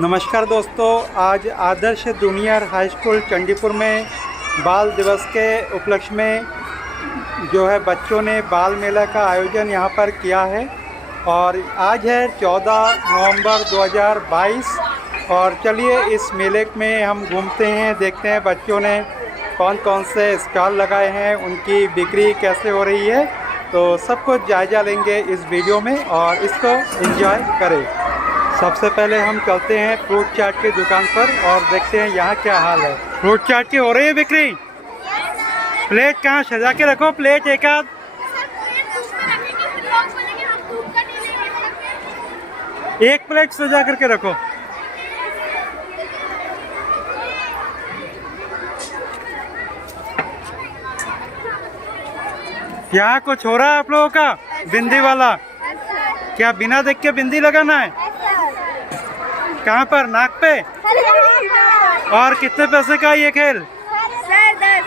नमस्कार दोस्तों, आज आदर्श जूनियर हाई स्कूल चंडीपुर में बाल दिवस के उपलक्ष्य में जो है बच्चों ने बाल मेला का आयोजन यहाँ पर किया है। और आज है 14 नवंबर 2022 और चलिए इस मेले में हम घूमते हैं, देखते हैं बच्चों ने कौन कौन से स्टॉल लगाए हैं, उनकी बिक्री कैसे हो रही है। तो सब कुछ जायज़ा लेंगे इस वीडियो में और इसको एंजॉय करें। सबसे पहले हम चलते हैं फ्रूट चाट की दुकान पर और देखते हैं यहाँ क्या हाल है। फ्रूट चाट की हो रही है बिक्री। प्लेट कहाँ सजा के रखो, प्लेट एक आध। एक प्लेट सजा करके रखो। यहाँ कुछ हो रहा है आप लोगों का बिंदी वाला? क्या बिना देख के बिंदी लगाना है? कहाँ पर? नाक पे? और कितने पैसे का ये खेल? सर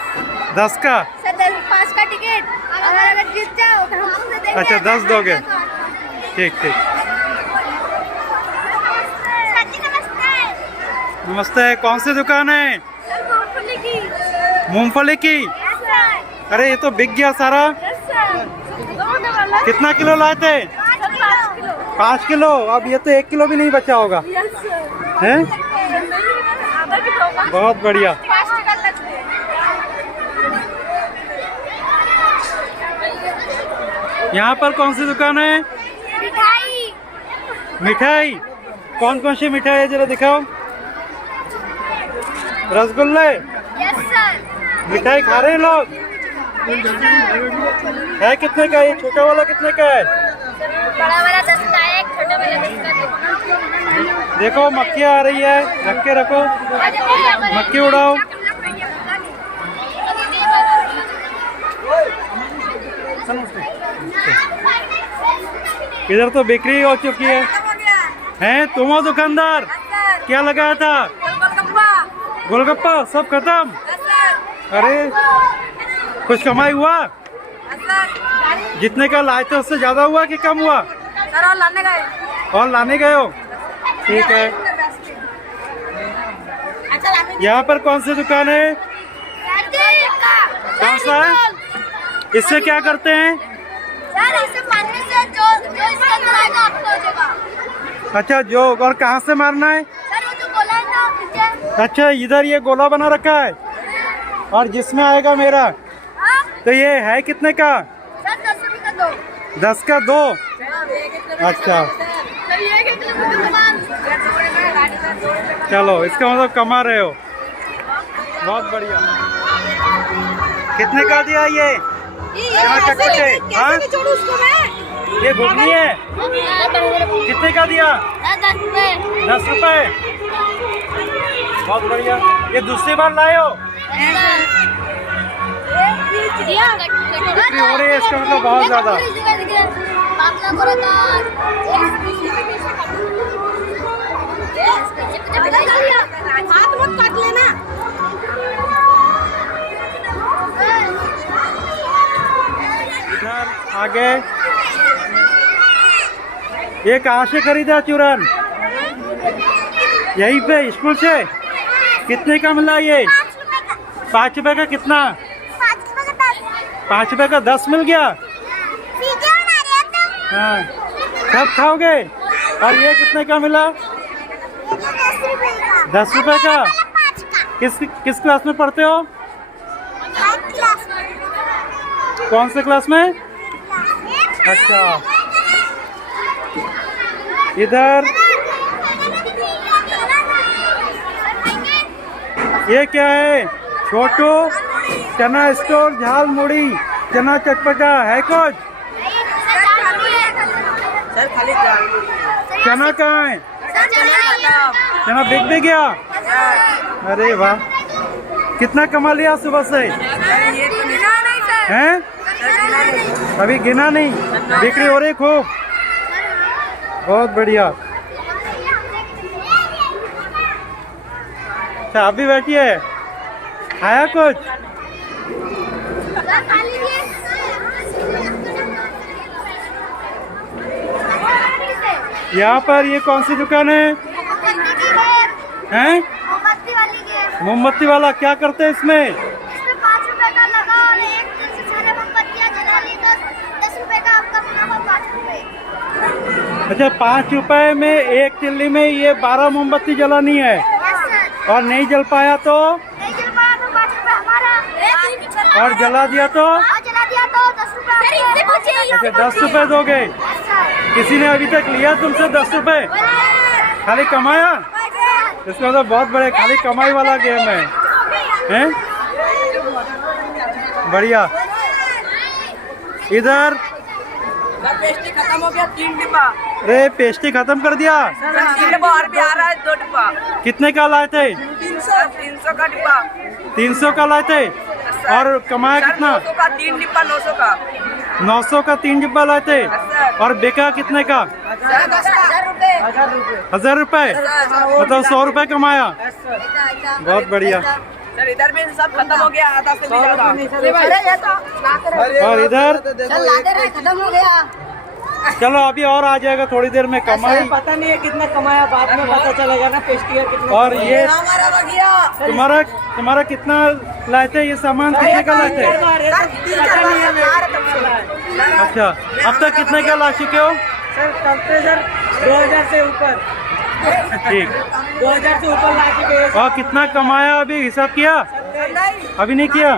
10 का? सर 5 का टिकट। अगर जीत जाओ तो हम उसे देंगे। अच्छा 10 दोगे? ठीक ठीक। नमस्ते। कौन सी दुकान है? मूंगफली की। मूंगफली की? अरे ये तो बिक गया सारा। कितना किलो लाए थे? 5 किलो। अब ये तो 1 किलो भी नहीं बचा होगा है? बहुत बढ़िया। यहाँ पर कौन सी दुकान है? मिठाई। मिठाई? कौन कौन सी मिठाई है जरा दिखाओ। रसगुल्ले? Yes sir. मिठाई खा रहे हैं लोग? है कितने का? ये छोटा वाला कितने का है? बड़ा वाला 10 का है, छोटा वाला 10 का। देखो मक्खी आ रही है, रख के रखो, मक्खी उड़ाओ। इधर तो बिक्री हो चुकी है। हैं तुम हो दुकानदार? क्या लगाया था? गोलगप्पा सब खत्म? अरे कुछ कमाई हुआ? जितने का लाए थे उससे ज्यादा हुआ कि कम हुआ? सर और लाने गए। और लाने गए हो? ठीक है। यहाँ पर कौन सी दुकान है? कौन सा है? इससे क्या करते हैं? सर ऐसे मारने से जो इसके अंदर आएगा आपको हो जाएगा। अच्छा जो, और कहाँ से मारना है? सर वो जो गोला है ना पीछे। अच्छा इधर ये गोला बना रखा है और जिसमें आएगा मेरा। हाँ? तो ये है कितने का? सर 10 रुपए का 2। 10 का 2? अच्छा चलो, इसका मतलब कमा रहे हो। बहुत बढ़िया। कितने का दिया ये? यहाँ चटपटे? हाँ ये घुगनी है, कितने का दिया? 10 रुपए। बहुत बढ़िया। ये दूसरी बार लाए हो? बिक्री हो रही है, इसका मतलब बहुत ज्यादा। हाथ मत काट लेना। इधर आगे ये कहाँ से खरीदा चूरन? यहीं पे स्कूल से? कितने का मिला ये? 5 रुपए का। कितना? 5 रुपए का 10 मिल गया? हाँ सब खाओगे? और ये कितने का मिला? 10 रुपए का। किस क्लास में पढ़ते हो? कौन से क्लास में? अच्छा इधर ये क्या है? छोटू चना स्टोर झाल मुड़ी चना चटपटा है कुछ? सर खाली चना कहाँ है? चना बिक भी गया? अरे वाह, कितना कमा लिया सुबह से? हैं? अभी गिना नहीं? बिक्री हो रही खूब? बहुत बढ़िया। अच्छा आप भी बैठिए, खाया कुछ? यहाँ पर ये कौन सी दुकान है? हैं? मोमबत्ती वाली गेम। मोमबत्ती वाला क्या करते हैं इसमें? इसमें 5 रुपए का लगा और एक से ज्यादा मोमबत्तियां जला ली तो 10 रुपए का आपका मुनाफा 5 रुपए। अच्छा, 5 रुपए में एक तिल्ली में ये 12 मोमबत्ती जलानी है, यस सर। और नहीं जल पाया तो? नहीं जल पाया तो 5 रुपए हमारा। और जला दिया तो? और जला दिया तो 10 रुपए। अच्छा, 10 रुपए दोगे? Yes sir. किसी ने अभी तक लिया तुमसे 10 रुपए? खाली कमाया? इसका मतलब बहुत बड़े खाली कमाई वाला गेम है, हैं? बढ़िया। इधर पेस्ट्री खत्म हो गया, 3 डिब्बा। अरे पेस्ट्री खत्म कर दिया? 3 डिब्बा और भी आ रहा है, 2 डिब्बा। कितने का लाए थे? 300 का डिब्बा। 300 का लाए थे, और कमाया कितना? 900 का 3 डिब्बा, 900 का। 900 का 3 डिब्बा लाए थे, और बेका कितने का? 1000 रुपए। 1000 रुपए, मतलब 100 रुपए कमाया। बहुत बढ़िया। सर इधर भी सब खत्म हो गया, आधा से भी ज्यादा। और इधर खत्म हो गया। चलो अभी और आ जाएगा थोड़ी देर में कमाई। पता नहीं है कितना कमाया, बाद में पता चलेगा ना पेस्ट्री का कितना। और ये हमारा हो गया। तुम्हारा कितना लाए थे? ये सामान कितने का लाए थे? अच्छा, अब तक कितने का ला चुके हो? सर तब से सर 2000 से ऊपर। ठीक। 2000 से ऊपर ला चुके हैं। और कितना कमाया अभी हिसाब किया? अभी नहीं किया।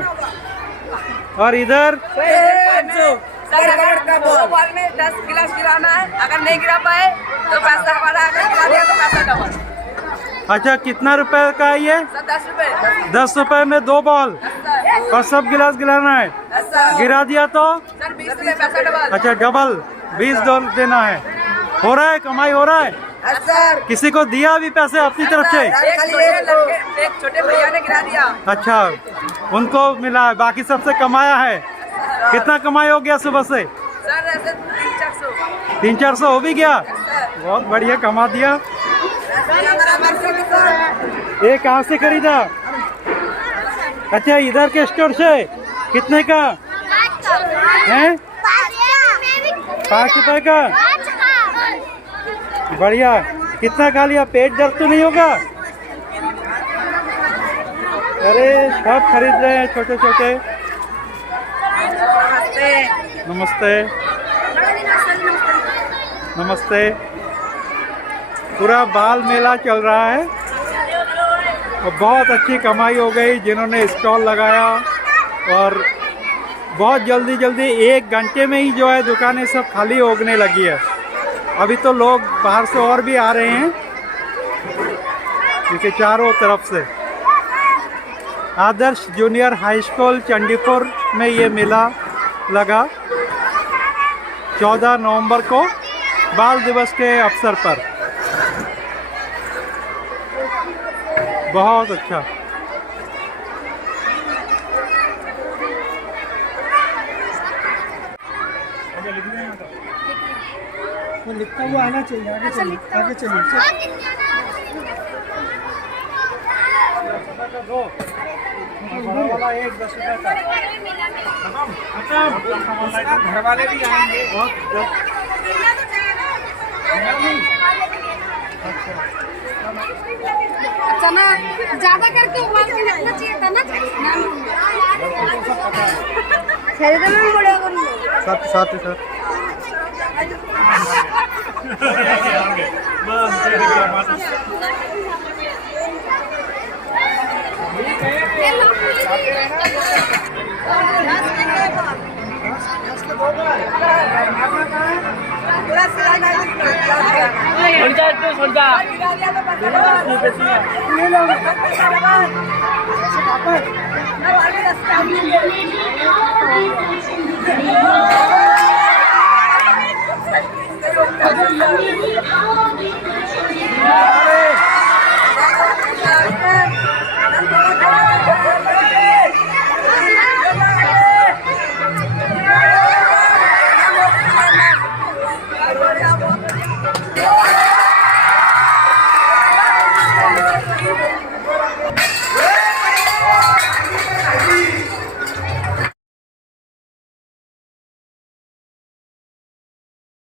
और इधर 500। सर अगर 2 बॉल में 10 गिलास गिराना है, अगर नहीं गिरा पाए तो पैसा हमारा, अगर गिरा दिया तो पैसा डबल। अच्छा, कितना रुपए का है ये? सर 10 रुपए। 10 रुपए में 2 बॉल, और सब गिलास गिराना है। गिरा दिया तो? सर 20 रुपए, पैसा डबल। अच्छा, डबल 20 डॉलर देना है। हो रहा है, कमाई हो रहा है? सर किसी को दिया अभी पैसे अपनी तरफ से? एक छोटे भैया ने गिरा दिया। अच्छा, उनको मिला है, बाकी सबसे कमाया है। कितना कमाई हो गया सुबह से? सर ऐसे 300-400। 300-400 हो भी गया। बहुत बढ़िया कमा दिया। ये कहाँ से खरीदा? अच्छा, इधर के स्टोर से। कितने का है? 5 रुपए का। बढ़िया। कितना खा लिया? पेट दर्द तो नहीं होगा? अरे सब खरीद रहे हैं छोटे छोटे। नमस्ते। नमस्ते। पूरा बाल मेला चल रहा है, और बहुत अच्छी कमाई हो गई जिन्होंने स्टॉल लगाया, और बहुत जल्दी जल्दी 1 घंटे में ही जो है दुकानें सब खाली होने लगी है। अभी तो लोग बाहर से और भी आ रहे हैं, क्योंकि चारों तरफ से। आदर्श जूनियर हाई स्कूल चंडीपुर में ये मेला लगा 14 नवंबर को, बाल दिवस के अवसर पर। बहुत अच्छा। वो लिखता हुआ आना चाहिए। आगे चलिए, आगे चलिए। दो बड़ा वाला 1 10 रुपए का। घर वाले भी आएंगे। अच्छा ना, ज्यादा करके उबाल के रखना चाहिए था ना। खरीदने में बड़ा करूँगा। साथ साथ ही साथ। जा